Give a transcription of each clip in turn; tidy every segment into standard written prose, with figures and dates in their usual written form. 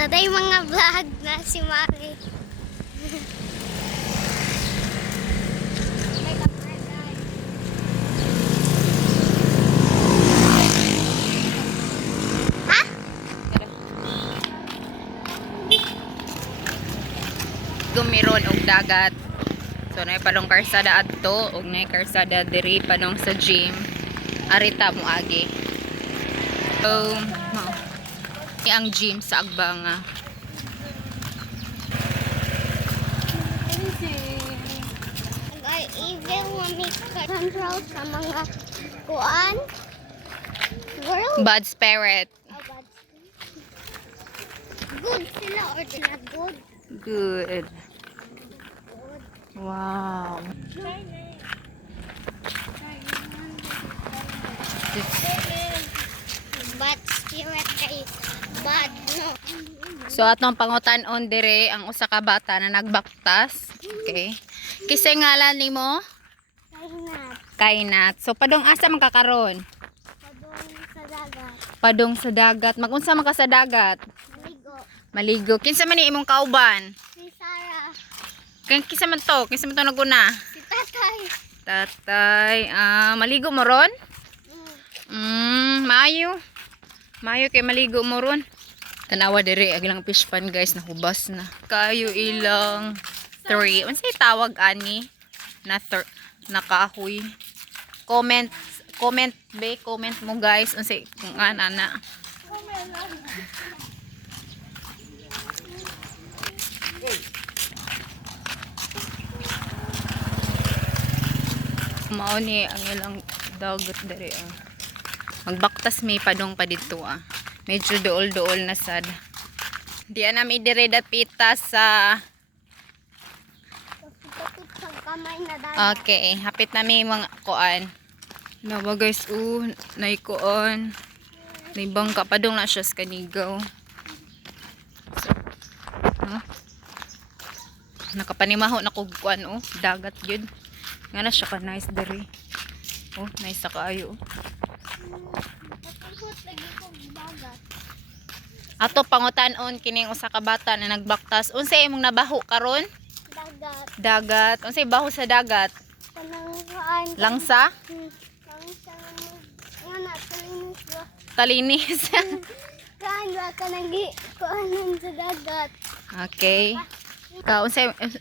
Daday mga vlog na si Mari. Ha? Gumiron og dagat. So nay padong karsada adto og nay karsada diri padong sa gym. Arita mo agi. So, ang gym sa Agbanga. I even want me control sa mga kuan. World. Bad spirit. About good sila or sila good? Good. Wow. Bad spirit kay bad no. So atong pangutan-on dire ang usa ka bata na nagbaktas. Okay. Kisay ngalan nimo? Kainat. Kainat. So padong asa man ka karon? Padung sa dagat. Padong sa dagat. Magunsa man ka sa dagat? Maligo. Maligo. Kinsa man ni imong kauban? Si Sarah. Kinsa man to? Kinsa man to naguna? Si Tatay. Tatay, maligo mo ron? Maayo. Maayo kay maligo mo ron. Tanawa dire agilang fish pan guys, nahubas na. Kayo ilang 3. Unsay tawag ani? Na kahoy. Comment mo guys unsay kung ana. Mao ni ang ilang dagat dire. Magbaktas may padong pa dito Medyo dool-dool na sad. Di na mi dire dapita sa Patut sa kamay na dagat. okay, hapit na may mga kuan. Nawa guys, nay kuan. Nay bangka padong na siya sa kanigaw. So, nakapanimaho na kog kuan dagat gyud. Nga na siya ka nice dire. Nice sa kaayo. Patut lagi kog dagat. Ato pangutan-on kining usa ka bata na nagbaktas. Unsay imong nabaho karon? Dagat. Dagat. Unsay baho sa dagat? Kanang kuan. Langsa? Langsa nga na kalinis ba? Kalinis. Kaan ba ka nagi kuanan sa dagat? Okay.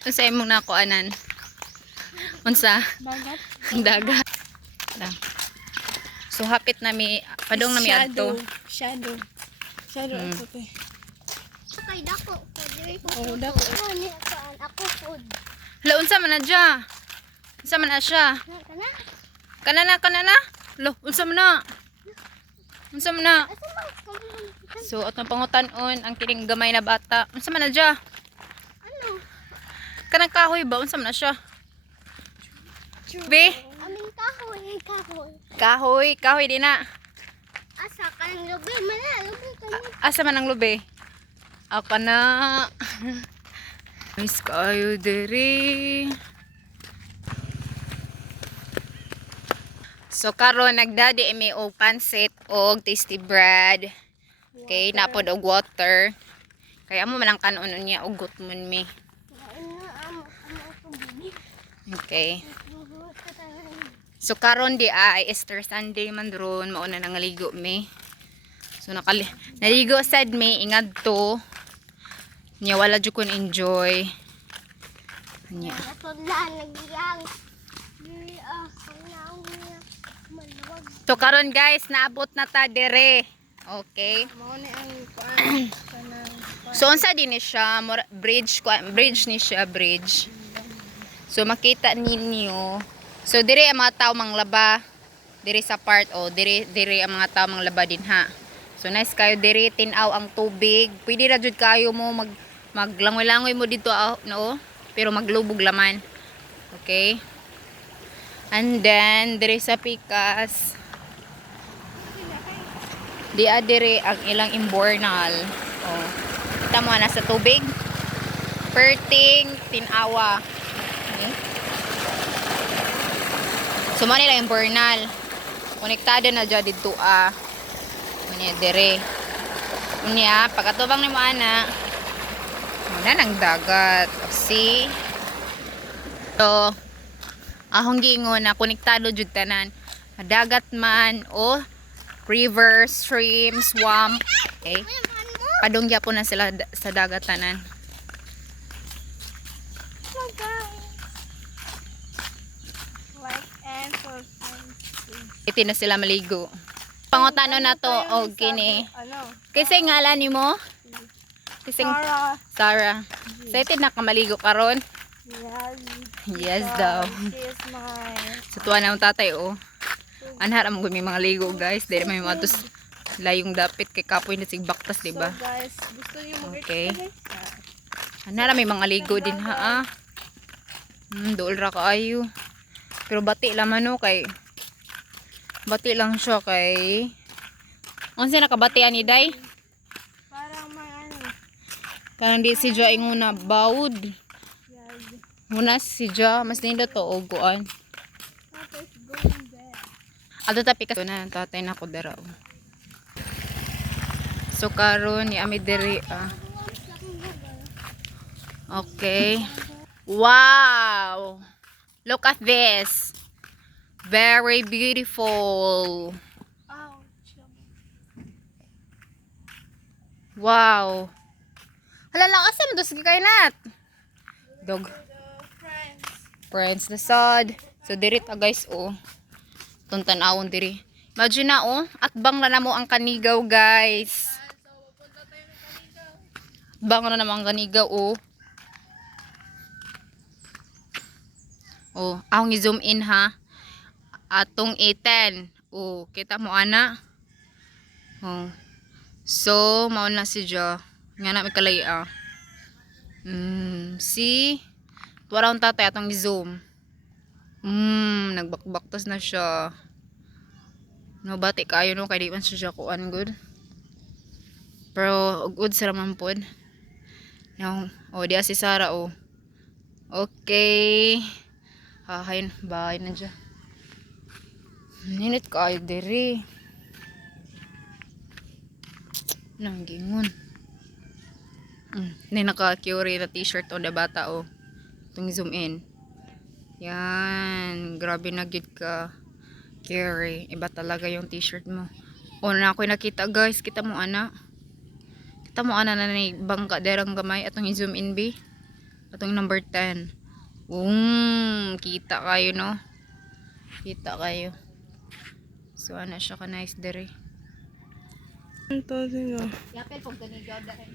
Unsay imong nakuanan? Unsa? Dagat. Dagat. So hapit na mi padong na mi adto. Shadow ato te. Kay dako ko diri ko. Oh, dako. Ani kuan ako food. Hala unsa man na dya? Unsa man na siya? Kana? Kana na? Lo, unsa man na? Unsa man na? Asa man ko? So atong pangutan-on ang kining gamay na bata. Unsa man na dya? Ano? Kanang kahoy ba unsa man na siya? Be? Aming kahoy. Kahoy din na. Asa kanang lubi mana lubi kani. Asa man ang lube? Ako na. Nice kayo diri. So karon nagdadi mi og pansit og tasty bread. Okay, napod og water. Kaya mo man ang kanon niya og gutmon mi. Okay. So karon di ay Easter Sunday man ron, mao na nangaligo mi. So naligo sad mi ingad to. Nya wala jud kun enjoy. Nya. Natudlan nagiyang. Diri kanyang maluwag. So karon guys, naabot na ta dire. Okay. Mao ni ang kuan kanang So unsa din ni siya, bridge ni siya, bridge. So makita ninyo. So dire ang mga tao manglaba dire sa part dire ang mga tao manglaba din ha. So nice kayo dire tin-aw ang tubig. Pwede ra jud kayo mo maglangoy-langoy mo dito no, pero maglubog laman. Okay? And then dire sa pikas dire ang ilang imbornal. Kita mo na sa tubig. Perting tinawa. Okay? So man nila imbornal. Konektado na dyan dito Muna dire. Unya, pagkatubang ni mo ana, muna ng dagat. O, see? So, ahong giingon na konektado jud tanan. Dagat man o river, stream, swamp. Okay? Padungya po na sila sa dagat tanan. So guys. Like and subscribe. Iti na sila maligo. Pangutano na to o kini. Ano? Kasi ngalan ni mo? Kasi Sarah. Sarah. Sa iti nakamaligo karon. Yes. Yes daw. She is my... Sa tuwa na ang tatay o. Anhar mo may mga ligo guys. Dili may mga tos layong dapit kay kapoy na sig baktas, di ba? So guys, gusto niyo Okay. mag-exercise? Anhar may mga ligo din ha ah. Dool ra kaayo. Pero bati laman no kay bati lang siya kay unsa nakabatian ni Day? Parang may ano. Parang di si Ja inguna bawd. Yes. Muna si Ja mas nindot to og kuan. What is going there? Ato tapi ka na tatay na ko dara. Oh. So karon ni ami diri ah. Okay. Wow. Look at this. Very beautiful. Ouch. Wow. Hala lang asa mo dos kay nat. Dog. The friends. Friends na sad. So diri ta guys oh. Tuntan-awon diri. Imagine na oh, atbang na namo ang kanigaw guys. So, pupunta tayo ng Kaligaw. Atbang na namo ang kanigaw oh. Oh, akong i-zoom in ha. Atong A10. Oh, kita mo ana. Oh. So, mao na si Jo. Nga na may kalay ah. See? Tuwa ang tatay atong i-zoom. Nagbakbaktas na siya. No, bati kayo no, kaya di man siya kuan good. Pero, good sa raman pod. Yung, oh, diya si Sarah oh. Okay. Hahayin, bahay na dyan. Ninit kayo diri. Nanggingon. Ni naka-curie na t-shirt o na bata o. Itong zoom in. Yan. Grabe na gid ka. Curie. Iba talaga yung t-shirt mo. O na ako'y nakita guys. Kita mo ana. Kita mo ana na bangka derang gamay. Atong i-zoom in B. Atong number 10. Kita kayo no. Kita kayo. So ana siya ka nice dere. Ito sino? Yapel pag ganigaw dere.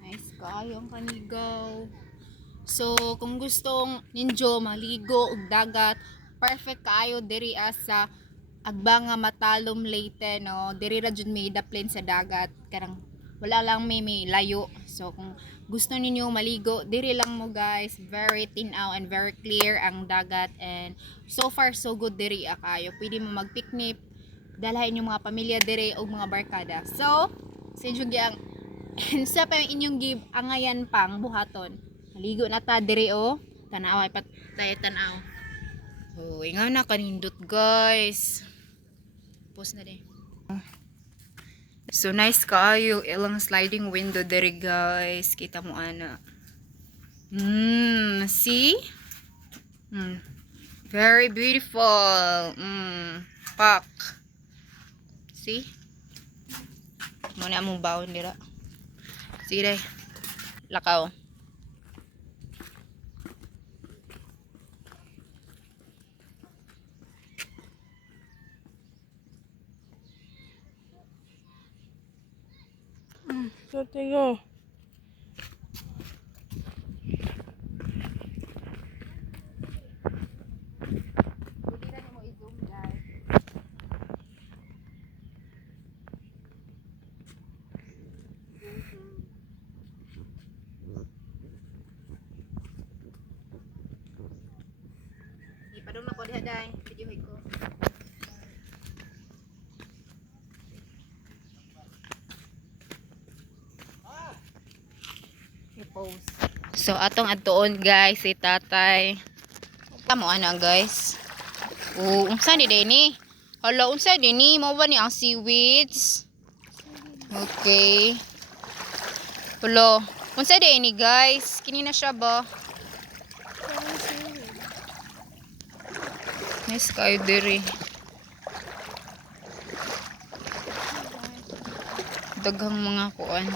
Nice kayo ang kanigaw. So kung gustong ninyo maligo og dagat, perfect kayo diri sa Agbanga Matalom Leyte no. Diri ra jud may daplin sa dagat. Karang wala lang may layo. So kung gusto ninyo maligo, diri lang mo guys. Very tinaw and very clear ang dagat and so far so good diri kayo. Pwede mo mag-picnic, dalhin yung mga pamilya diri og mga barkada. So, sa inyong giang sa pa yung inyong give angayan pang buhaton. Maligo na ta diri o. Tanaw ay patay tanaw. Oh, ingaw na kanindot guys. Post na din. So nice kaayo ilang sliding window diri guys. Kita mo ana. See? Very beautiful. Pak. See? Muna mong baon dira. Sige. Lakaw. So, tingo. Ipadong na ko diha dai. Video ko. So atong adtuon guys si tatay. Tamo ana guys. Unsa ni Denny? Hala unsa Denny? Mao ba ni ang seaweeds? Okay. Hala, unsa Denny guys? Kini na siya ba? Nice kayo diri. Daghang mga kuan.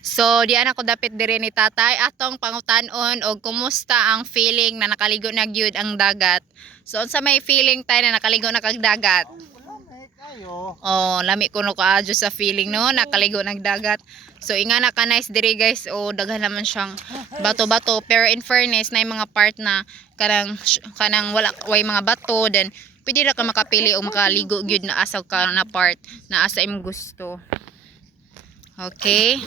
So, di ana ko dapit diri ni tatay atong pangutanon og kumusta ang feeling na nakaligo na gyud ang dagat. So, unsa may feeling tay na nakaligo na kag dagat? Oh, lami ko no kaadyo sa feeling no, nakaligo nag dagat. So, ingana ka nice diri guys. Oh, daghan naman siyang bato-bato pero in fairness na mga part na kanang wala way mga bato then pwede ra ka makapili o makaligo gyud na asa ka na part na asa imong gusto. Okay.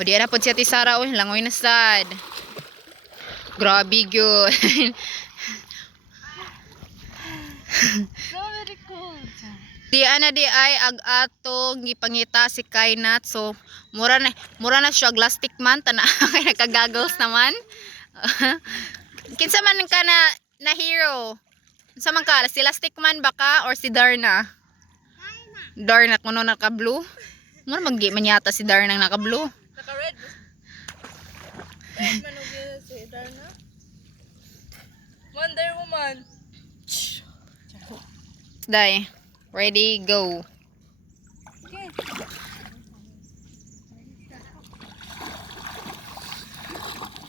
Pwede na po siya ti Sara. Uy, langoy na sad. Grabe gyud. So very cool. Di ana di ay ag-atong gipangita si Kainat. So, mura na siya plastic man tana kay nagka-goggles naman. Kinsa man ka na hero? Kinsa man ka? Si Elastic Man baka or si Darna? Darna kuno naka-blue. Mura maggi man yata si Darna naka-blue. Naka-red. Red man og si Darna. Wonder Woman. Day. Ready, go. Okay.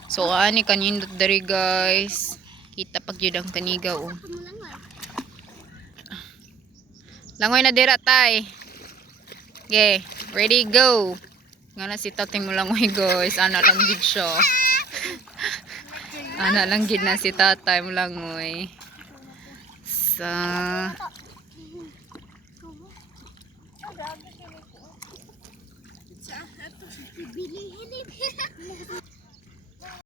So, ani kanindot dari guys. Kita pag yun ang tanigaw. Oh. Langoy na dira tay. Okay, ready, go. Nga na si tatay mo langoy guys. Ana lang gid siya. Ana lang gid na si tatay mo langoy. Sa...